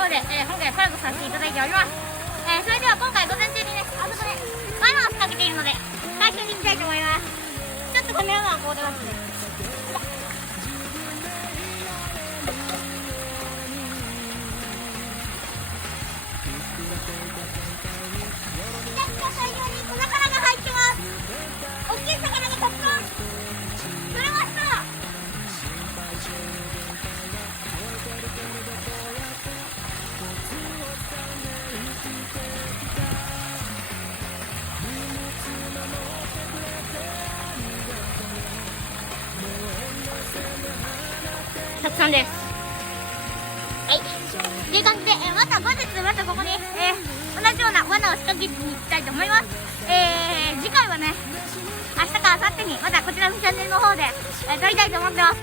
方で、今回最後させていただいております。それでは今回午前中にね、あそこで罠を仕掛けているので回収に行きたいと思います。ちょっとこの山はこう出ますね。大量に小魚が入ってます。大きい魚がたくさん釣れました。たくさんです。はい。っていう感じで、また後日またここに、同じような罠を仕掛けに行きたいと思います。次回はね、明日か明後日にまたこちらのチャンネルの方で、撮りたいと思ってます。